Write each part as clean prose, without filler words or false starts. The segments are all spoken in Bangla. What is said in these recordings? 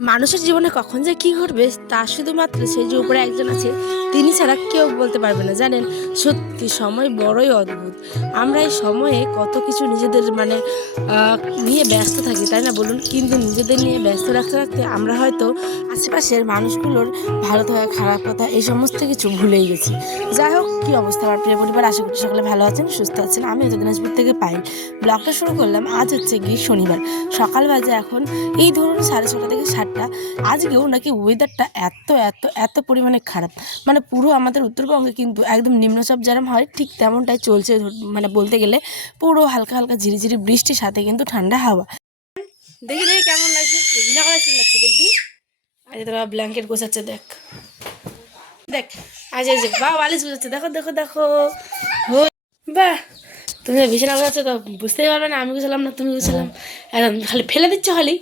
মানুষের জীবনে কখন যে কি ঘটবে তা শুধুমাত্র সেই যে উপরে একজন আছে তিনি ছাড়া কেউ বলতে পারবে না। জানেন, সত্যি সময় বড়ই অদ্ভুত। আমরা এই সময়ে কত কিছু নিজেদের নিয়ে ব্যস্ত থাকি, তাই না বলুন? কিন্তু নিজেদের নিয়ে ব্যস্ত রাখতে রাখতে আমরা হয়তো আশেপাশের মানুষগুলোর ভালো থাকা, খারাপ কথা, এই সমস্ত কিছু ভুলেই গেছি। যাই হোক, কি অবস্থা আমার প্রিয় পরিবার? আশা করি সকলে ভালো আছেন, সুস্থ আছেন। আমি হয়তো দিনাজপুর থেকে পাই ব্লগটা শুরু করলাম। আজ হচ্ছে গিয়ে শনিবার, সকাল বাজে এখন এই ধরুন 6:30 থেকে 7টা। আজকেও নাকি ওয়েদারটা এত এত এত পরিমাণে খারাপ, মানে পুরো আমাদের উত্তরবঙ্গে কিন্তু একদম নিম্নচাপ যেরকম হয় ঠিক তেমনটাই চলছে। বলতে গেলে পুরো হালকা হালকা ঝিরিঝিরি বৃষ্টির সাথে কিন্তু ঠান্ডা হাওয়া। দেখি দেখি কেমন লাগছে, বিনা করে চিল্লাচ্ছে দেখবি। আজ তোরা ব্ল্যাঙ্কেট গোছাচ্ছে, দেখ দেখ। আজ এই যে বা বালিশ গোছাচ্ছে, দেখো দেখো দেখো। বাহ, তুমি বিছানা গোছাচ্ছ তো বুঝতেই পারবে না আমি গুছালাম না তুমি গুছালাম। একদম খালি ফেলে দিচ্ছ, খালি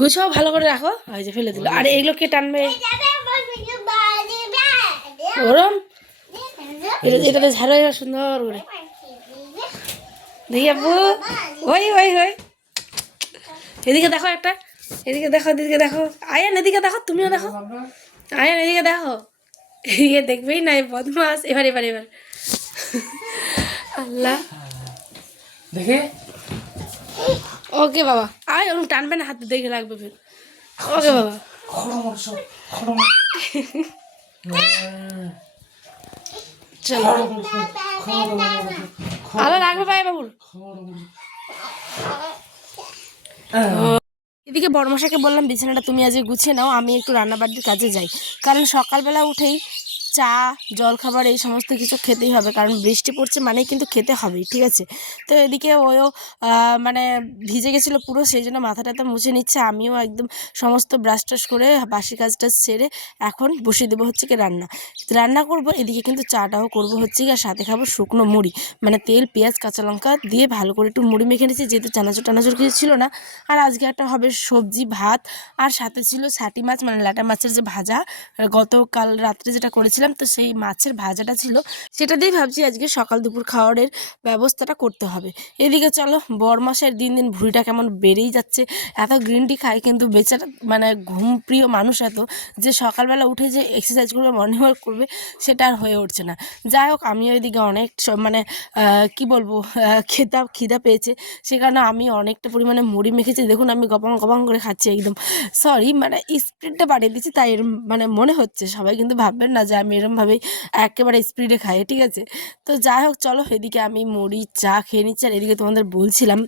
গুছাও ভালো করে রাখো। ওই যে ফেলে দিল। আর এগুলো কে টানবে? ওরম এটাতে ঝাড়ো এবার সুন্দর করে দেখি আপু। ওই ওই ওই, এদিকে দেখো একটা, এদিকে দেখো, এদিকে দেখো। আয়ান এদিকে দেখো, তুমিও দেখো। আয়ান এদিকে দেখো, এদিকে দেখবেই না, বদমাস। এবার এবার এবার আল্লাহ দেখে। ওকে বাবা, আয় ওরকম টানবে না, হাতে দেখে লাগবে ফের। ওকে বাবা, চলো আলো লাগবে ভাই বাবুর। এদিকে বড়মশাইকে বললাম বিছানাটা তুমি আজকে গুছিয়ে নাও, আমি একটু রান্নাবাড়ির কাজে যাই। কারণ সকালবেলা উঠেই চা, জলখাবার এই সমস্ত কিছু খেতেই হবে, কারণ বৃষ্টি পড়ছে মানেই কিন্তু খেতে হবেই, ঠিক আছে? তো এদিকে ওও মানে ভিজে গেছিলো পুরো, সেই জন্য মাথাটাতে মুছে নিচ্ছে। আমিও একদম সমস্ত ব্রাশ টাশ করে বাসি কাজটা সেরে এখন বসিয়ে দেবো হচ্ছে কি রান্না। রান্না করব, এদিকে কিন্তু চাটাও করব হচ্ছে কি, আর সাথে খাবো শুকনো মুড়ি, মানে তেল, পেঁয়াজ, কাঁচা লঙ্কা দিয়ে ভালো করে একটু মুড়ি মেখে নিয়েছি, যেহেতু চানাচুর টানাচুর কিছু ছিল না। আর আজকে একটা হবে সবজি ভাত, আর সাথে ছিল সাটি মাছ, মানে লাটা মাছের যে ভাজা, গতকাল রাত্রে যেটা করেছিলাম, তো সেই মাছের ভাজাটা ছিল, সেটা দিয়ে ভাবছি আজকে সকাল দুপুর খাওয়ারের ব্যবস্থাটা করতে হবে। এদিকে চলো, বরমাসের দিন দিন ভুঁড়িটা কেমন বেড়েই যাচ্ছে। এত গ্রিন টি খায় কিন্তু বেচারা, মানে ঘুম প্রিয় মানুষ এত, যে সকালবেলা উঠে যে এক্সারসাইজ করবে, মর্নিং ওয়াক করবে, সেটা আর হয়ে উঠছে না। যাই হোক, আমিও এদিকে অনেক কি বলবো, খিদা পেয়েছে, সে কারণে আমি অনেকটা পরিমাণে মুড়ি মেখেছি। দেখুন আমি গপাং গপাং করে খাচ্ছি একদম। সরি, মানে স্পিডটা বাড়িয়ে দিচ্ছি, তাই এরম মানে মনে হচ্ছে। সবাই কিন্তু ভাববেন না যে আমি এরমভাবেই একেবারে স্পিডে খাই, ঠিক আছে? তো যাই হোক, চলো এদিকে আমি মুড়ি চা খেয়ে নিচ্ছি। আর এদিকে তোমাদের বলছিলাম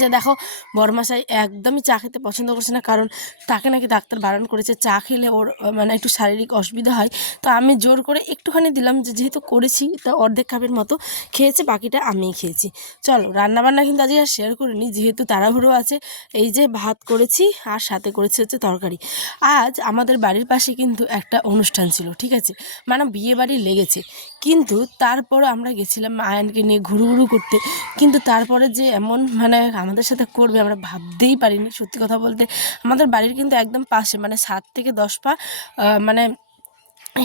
যে দেখো, বড়মশাই একদমই চা খেতে পছন্দ করছে না, কারণ তাকে নাকি ডাক্তার বারণ করেছে চা খেলে ওর মানে একটু শারীরিক অসুবিধা হয়। তো আমি জোর করে একটুখানি দিলাম, যে যেহেতু করেছি তা অর্ধেক কাপের মতো খেয়েছে, বাকিটা আমিই খেয়েছি। চলো, রান্নাবান্না কিন্তু আজকে আর শেয়ার করিনি, যেহেতু তাড়াহুড়ো আছে। এই যে ভাত করেছি, আর সাথে করেছি হচ্ছে তরকারি। আজ আমাদের বাড়ির পাশে কিন্তু একটা অনুষ্ঠান ছিল, ঠিক আছে? মানে বিয়ে বাড়ি লেগেছে, কিন্তু তারপরও আমরা গেছিলাম আয়ানকে নিয়ে ঘুরু ঘুরু করতে। কিন্তু তারপরে যে এমন মানে আমাদের সাথে করবে আমরা ভাবতেই পারিনি। সত্যি কথা বলতে, আমাদের বাড়ির কিন্তু একদম পাশে, মানে 7 থেকে 10 পা মানে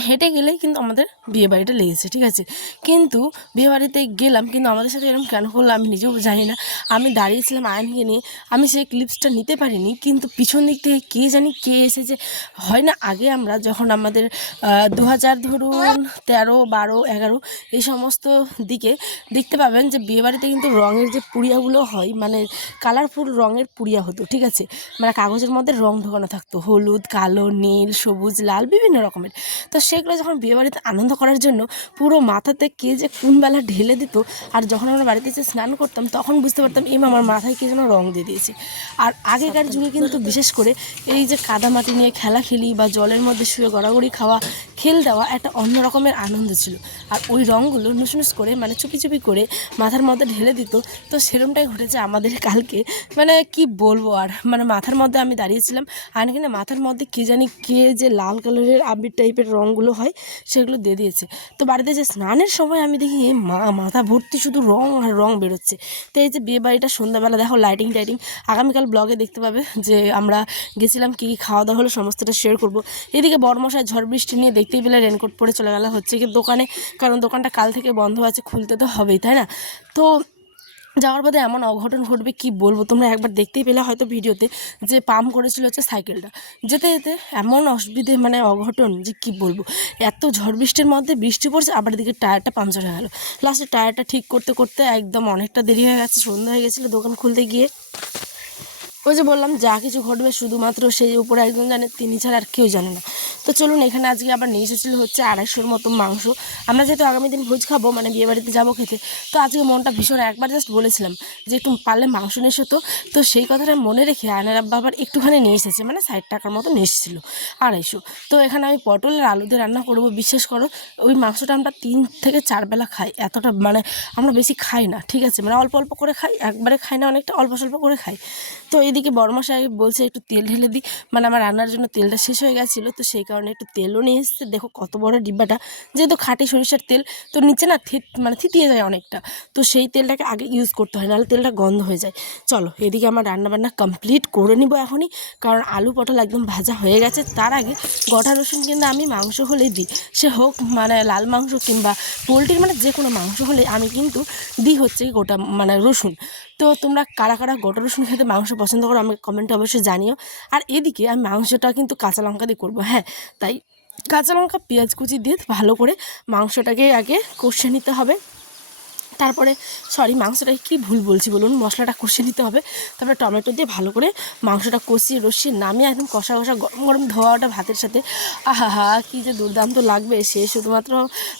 হেঁটে গেলেই কিন্তু আমাদের বিয়ে বাড়িটা লেগেছে, ঠিক আছে? কিন্তু বিয়ে বাড়িতে গেলাম, কিন্তু আমাদের সাথে এরকম কেন করলো আমি নিজেও জানি না। আমি দাঁড়িয়েছিলাম আয়নকে নিয়ে, আমি সেই ক্লিপসটা নিতে পারিনি, কিন্তু পিছন দিক থেকে কে জানি কে এসেছে। হয় না, আগে আমরা যখন আমাদের 2000 ধরুন 13, 12, 11 এই সমস্ত দিকে দেখতে পাবেন যে বিয়ে বাড়িতে কিন্তু রঙের যে পুড়িয়াগুলো হয়, মানে কালারফুল রঙের পুড়িয়া হতো, ঠিক আছে? মানে কাগজের মধ্যে রং ঢোকানো থাকতো, হলুদ, কালো, নীল, সবুজ, লাল, বিভিন্ন রকমের। তো সেগুলো যখন বিয়েবাড়িতে আনন্দ করার জন্য পুরো মাথাতে কে যে কোন বেলা ঢেলে দিত, আর যখন আমরা বাড়িতে এসে স্নান করতাম তখন বুঝতে পারতাম আমার মাথায় কে যেন রং দিয়ে দিয়েছে। আর আগেকার যুগে কিন্তু বিশেষ করে এই যে কাদামাটি নিয়ে খেলাখেলি বা জলের মধ্যে শুয়ে গড়াগড়ি খাওয়া, খেল দেওয়া একটা অন্য রকমের আনন্দ ছিল। আর ওই রঙগুলো নুস করে, মানে চুপি চুপি করে মাথার মধ্যে ঢেলে দিত। তো সেরমটাই ঘটেছে আমাদের কালকে। মানে কি বলবো, আর মানে মাথার মধ্যে আমি দাঁড়িয়েছিলাম, আর এখানে মাথার মধ্যে কে জানি কে যে লাল কালারের আবির টাইপের রঙগুলো হয় সেগুলো দিয়ে দিয়েছে। তো বাড়িতে যে স্নানের সময় আমি দেখি মাথা ভর্তি শুধু রং আর রং বেরোচ্ছে। তো এই যে বিয়ে বাড়িটা সন্ধ্যাবেলা দেখো লাইটিং টাইটিং, আগামীকাল ব্লগে দেখতে পাবে যে আমরা গেছিলাম, কী কী খাওয়া দাওয়া হলো সমস্তটা শেয়ার করব। এদিকে বড়মশাই ঝড় বৃষ্টি নিয়ে দেখতেই পেলে রেনকোট পরে চলে গেলা হচ্ছে কি দোকানে, কারণ দোকানটা কাল থেকে বন্ধ আছে, খুলতে তো হবেই, তাই না? তো যাওয়ার পথে এমন অঘটন ঘটবে কি বলবো, তোমরা একবার দেখতেই পেলে হয়তো ভিডিওতে, যে পাম্প করেছিল হচ্ছে সাইকেলটা। যেতে যেতে এমন অসুবিধে মানে অঘটন যে কি বলবো, এত ঝড় বৃষ্টির মধ্যে বৃষ্টি পড়ছে, আবার এদিকে টায়ারটা পাংচার হয়ে গেলো। লাস্টে টায়ারটা ঠিক করতে করতে একদম অনেকটা দেরি হয়ে গেছে, সন্ধ্যা হয়ে গেছিলো দোকান খুলতে গিয়ে। ওই যে বললাম যা কিছু ঘটবে শুধুমাত্র সেই উপরে একজন জানে, তিনি ছাড়া আর কেউ জানে না। তো চলুন, এখানে আজকে আবার নিয়ে এসেছিলো হচ্ছে 250-র মতো মাংস। আমরা যেহেতু আগামী দিন ভোজ খাবো, মানে বিয়েবাড়িতে যাবো খেতে, তো আজকে মনটা ভীষণ, একবার জাস্ট বলেছিলাম যে একটু পারলে মাংস নিয়ে এসো। তো সেই কথাটা মনে রেখে আয়নার আব্বা আবার একটুখানি নিয়ে এসেছে, মানে 60 টাকার মতো নিয়ে এসেছিলো, 250। তো এখানে আমি পটল আর আলু দিয়ে রান্না করবো। বিশ্বাস করো, ওই মাংসটা আমরা 3 থেকে 4 বেলা খাই, এতটা মানে আমরা বেশি খাই না, ঠিক আছে, মানে অল্প অল্প করে খাই, একবারে খাই না, অনেকটা অল্প স্বল্প করে খাই। তো এদিকে বড়মশাই বলছে একটু তেল ঢেলে দিই, মানে আমার রান্নার জন্য তেলটা শেষ হয়ে গেছিলো, তো সেই কারণে একটু তেলও নিয়ে এসেছে। দেখো কত বড় ডিব্বাটা, যেহেতু খাঁটি সরিষার তেল, তো নিচে না মানে থিতিয়ে যায় অনেকটা, তো সেই তেলটাকে আগে ইউজ করতে হয়, নাহলে তেলটা গন্ধ হয়ে যায়। চলো এদিকে আমার রান্নাবান্না কমপ্লিট করে নিব এখনই, কারণ আলু পটল একদম ভাজা হয়ে গেছে। তার আগে গোটা রসুন কিন্তু আমি মাংস হলেই দিই, সে হোক মানে লাল মাংস কিংবা পোলট্রির, মানে যে কোনো মাংস হলে আমি কিন্তু দিই হচ্ছে গোটা মানে রসুন। তো তোমরা কারা কারা গোটা রসুন খেতে মাংস পছন্দ করো আমাকে কমেন্টে অবশ্যই জানিও। আর এদিকে আমি মাংসটা কিন্তু কাঁচা লঙ্কা দিয়ে করবো, হ্যাঁ, তাই কাঁচা লঙ্কা পেঁয়াজ কুচি দিয়ে ভালো করে মাংসটাকে আগে কষে নিতে হবে। তারপরে মাংসটাকে কি ভুল বলছি বলুন, মশলাটা কষিয়ে নিতে হবে। তারপরে টমেটো দিয়ে ভালো করে মাংসটা কষিয়ে নামিয়ে একদম কষা কষা গরম গরম ধোয়াটা ভাতের সাথে, আহা কী যে দুর্দান্ত লাগবে, সে শুধুমাত্র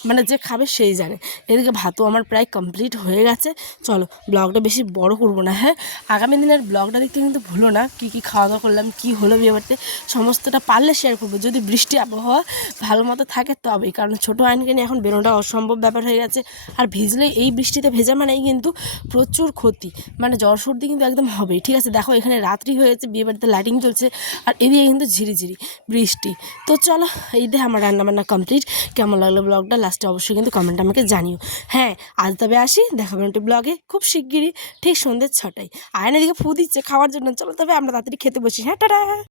মানে যে খাবে সেই জানে। এদিকে ভাতও আমার প্রায় কমপ্লিট হয়ে গেছে। চলো ব্লগটা বেশি বড় করবো না, হ্যাঁ, আগামী দিনের ব্লগটা দেখতে কিন্তু ভুলো না, কী কী খাওয়া দাওয়া করলাম, কী হলো বিয়েবাড়িতে, সমস্তটা পারলে শেয়ার করবো। যদি বৃষ্টি আবহাওয়া ভালো মতো থাকে তবেই, কারণ ছোটো আইনকে নিয়ে এখন বেরোনোটা অসম্ভব ব্যাপার হয়ে গেছে। আর ভিজলে, এই বৃষ্টিতে ভেজা মানেই কিন্তু প্রচুর ক্ষতি, মানে জ্বর সর্দি কিন্তু একদম হবেই, ঠিক আছে। দেখো এখানে রাত্রি হয়েছে, বিয়েবাড়িতে লাইটিং চলছে, আর এদিকে কিন্তু ঝিরিঝিরি বৃষ্টি। তো চলো, এই দিয়ে আমার রান্নাবান্না কমপ্লিট। কেমন লাগলো ব্লগটা লাস্টে অবশ্যই কিন্তু কমেন্ট আমাকে জানিও। হ্যাঁ, আজ তবে আসি, দেখাবেন একটি ব্লগে খুব শিগগিরই, ঠিক সন্ধ্যে 6টায়। আয়নের দিকে ফু দিচ্ছে খাওয়ার জন্য। চলো তবে আমরা তাড়াতাড়ি খেতে বসি, হ্যাঁ, টাটা।